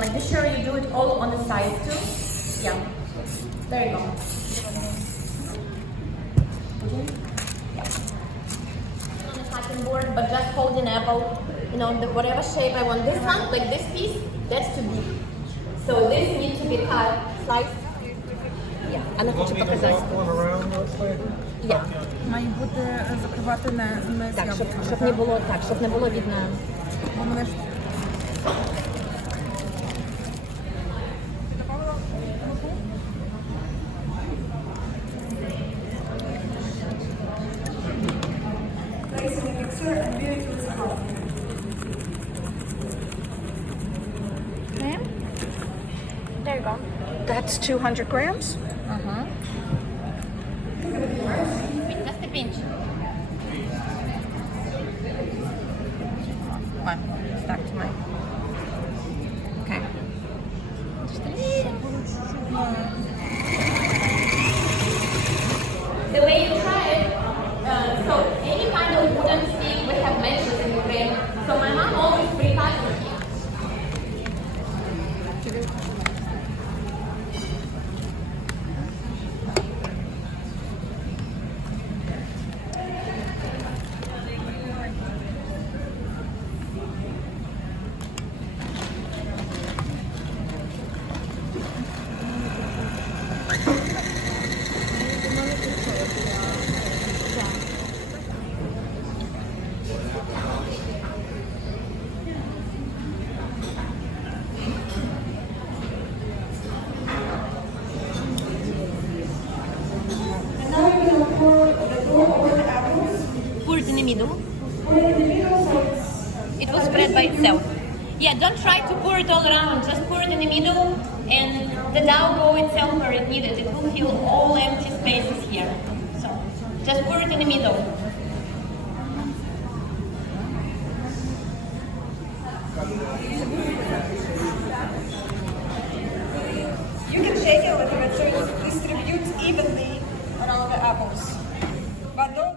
like be sure you do it all on the sides too. Yeah. There you go. On the cutting board, but just hold an apple. You know, whatever shape I want. This one, like this piece, that's too deep. So this needs to be cut, sliced. Yeah, Анна хоче показати. Yeah. Має бути закривати не з Так, яблуками. щоб не було видно. Бо мене ж Okay. There you go. That's 200 grams? Just a pinch. One. Start to mine. Okay. Just a little. The way you try it, so any kind of wooden stick we have matches in Ukraine. So my mom always preheat it. Pour it in the middle. It will spread by itself. Yeah, don't try to pour it all around. Just pour it in the middle, and the dough go itself where it needed. It will fill all empty spaces here. So just pour it in the middle. You can shake it a little bit so it distributes evenly on all the apples. But don't